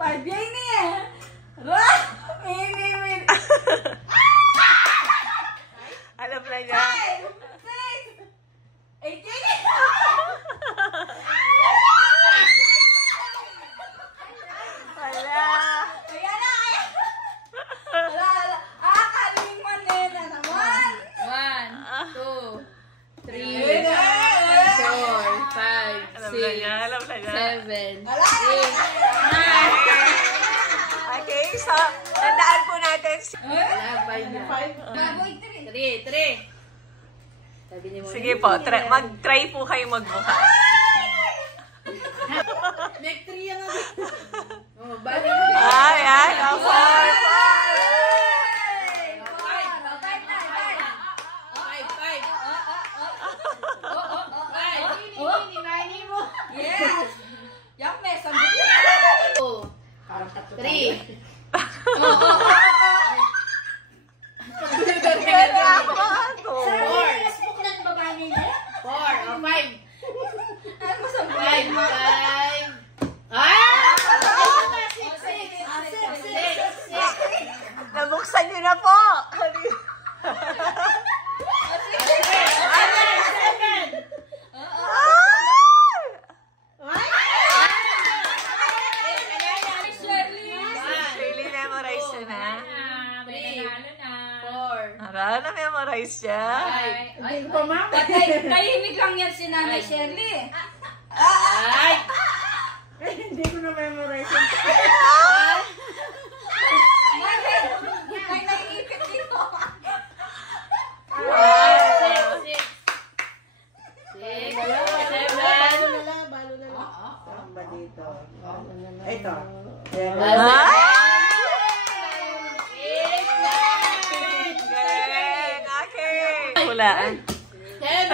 5 yan eh. Ra! Mini. Alam na niya. 5, 6, 8 yan eh. Wala. Kaya na. Wala. Akaling man nila naman. 1, 2, 3, 4, 5, Alam na niya. 6, Alam na niya. 7, 8, 9. Okay, so, tandaan po natin. Wala, 5 na. Baboy 3. 3. Sabi niyo mo. Sige po, mag-try po kayo magbukas. Next 3 yan ulit. Oh, bali. Ay, ay, four. 5. Yes. Yang may sambi. 3. Pero ako, ako. 4. 5. Ano mo sambi? 5. Ah! 6. Nabuksan niyo na po. Shirley, memorize yun na. 4. Na-memorize siya. Tahimik lang yan si Nanay Shirley. Ay! Hindi ko na memorize. May naiipit dito. 6. 7. Balo na lang. Saan ba dito? Ito. Galing. Okay. Hulaan. 7.